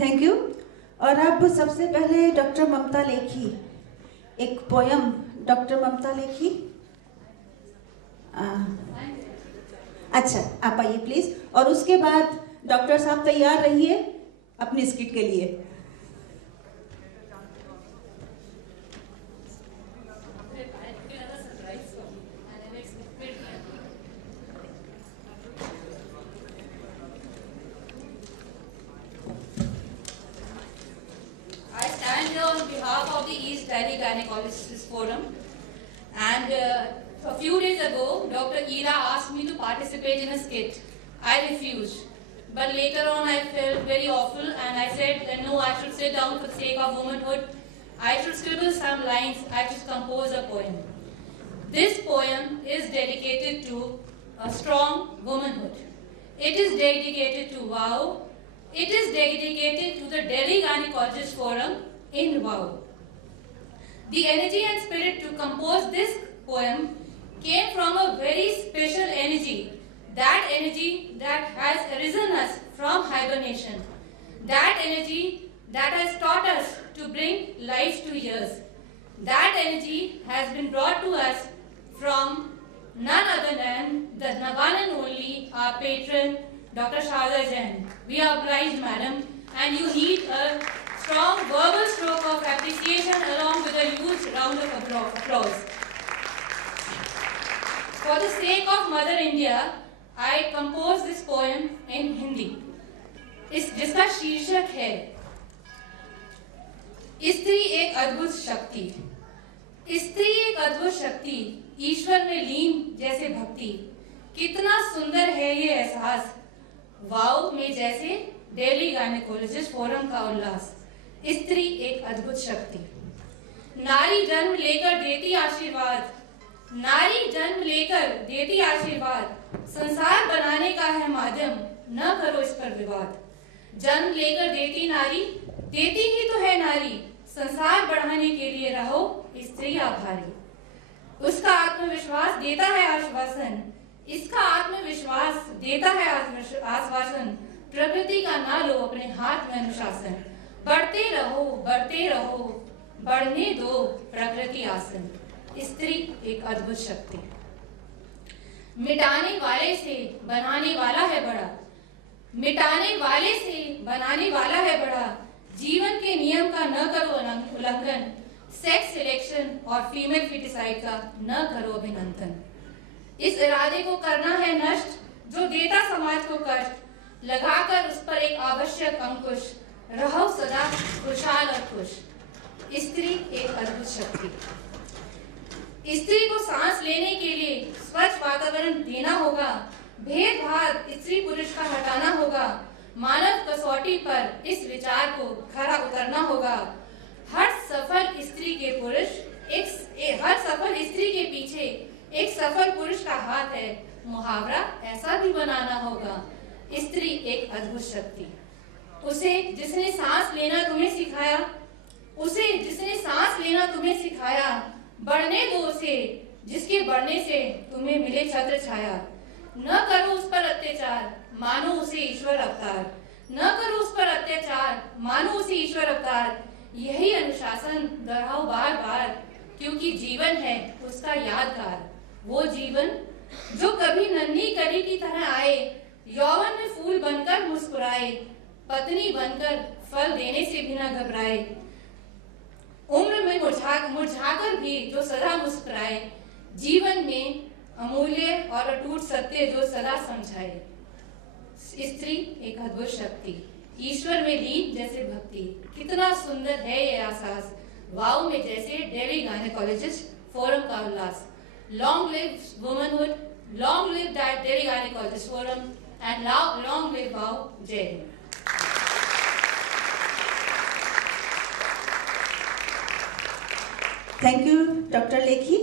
Thank you. और अब सबसे पहले डॉक्टर ममता लेखी, एक पोयम डॉक्टर ममता लेखी। अच्छा, आप आइए प्लीज। और उसके बाद डॉक्टर साहब तैयार रहिए अपनी स्किट के लिए। On behalf of the East Delhi Gynecologists Forum, and a few days ago, Dr. Ira asked me to participate in a skit. I refused, but later on I felt very awful and I said that no, I should sit down for the sake of womanhood. I should scribble some lines, I should compose a poem. This poem is dedicated to a strong womanhood. It is dedicated to WOW. It is dedicated to the Delhi Gynecologists Forum in WOW. The energy and spirit to compose this poem came from a very special energy that has arisen us from hibernation, that energy that has taught us to bring life to years. That energy has been brought to us from none other than the one and only our patron, Dr. Sharda Jain. We are obliged, madam, and you need a strong verbal stroke of appreciation along with a huge round of applause. For the sake of Mother India, I composed this poem in Hindi. जिसका शीर्षक है स्त्री एक अद्भुत शक्ति। स्त्री एक अद्भुत शक्ति, ईश्वर में लीन जैसे भक्ति। कितना सुंदर है ये एहसास, वाव में जैसे दिल्ली गायनेकोलॉजिस्ट फोरम का उल्लास। स्त्री एक अद्भुत शक्ति। नारी जन्म लेकर देती आशीर्वाद, नारी जन्म लेकर देती आशीर्वाद। संसार बनाने का है माध्यम, न करो इस पर विवाद। जन्म लेकर देती नारी, देती ही तो है नारी। संसार बढ़ाने के लिए रहो स्त्री आभारी। उसका आत्मविश्वास देता है आश्वासन, इसका आत्मविश्वास देता है आश्वासन। प्रकृति का ना लो अपने हाथ में अनुशासन। बढ़ते रहो बढ़ने दो प्रकृति आसन। स्त्री एक अद्भुत शक्ति। मिटाने वाले से बनाने वाला है बड़ा, मिटाने वाले से बनाने वाला है बड़ा। जीवन के नियम का न करो उल्लंघन, सेक्स सिलेक्शन और फीमेल फिटिसाइड का न करो अभिनंदन। इस इरादे को करना है नष्ट जो देता समाज को कष्ट, लगाकर उस पर एक आवश्यक अंकुश। रहो सदा खुशहाल और खुश। स्त्री एक अद्भुत शक्ति। स्त्री को सांस लेने के लिए स्वच्छ वातावरण देना होगा। भेदभाव स्त्री पुरुष का हटाना होगा। मानव कसौटी पर इस विचार को खरा उतरना होगा। हर सफल स्त्री के पीछे एक सफल पुरुष का हाथ है। मुहावरा ऐसा भी बनाना होगा। स्त्री एक अद्भुत शक्ति। उसे जिसने सांस लेना तुम्हें सिखाया, उसे जिसने सांस लेना तुम्हें सिखाया। बढ़ने दो उसे जिसके बढ़ने से तुम्हें मिले छत्र छाया। न करो उस पर अत्याचार, मानो उसे ईश्वर अवतार। न करो उस पर अत्याचार, मानो उसे ईश्वर अवतार। यही अनुशासन दोहराओ बार बार, क्योंकि जीवन है उसका यादगार। वो जीवन जो कभी नन्ही कली की तरह आए, यौवन में फूल बनकर मुस्कुराए। पत्नी बनकर फल देने से भी न घबराए। उम्र में मुरझाकर भी जो सदा मुस्कुराए। जीवन में अमूल्य और अटूट सत्य जो सदा समझाए। स्त्री एक अद्भुत शक्ति, ईश्वर में लीन जैसे भक्ति। कितना सुंदर है ये एहसास, वाव में जैसे दिल्ली गायनेकोलॉजिस्ट फोरम का उल्लास। Long live womanhood, long live Delhi gynaecologist forum and long live wow. जय Hind. Thank you doctor Lekhi.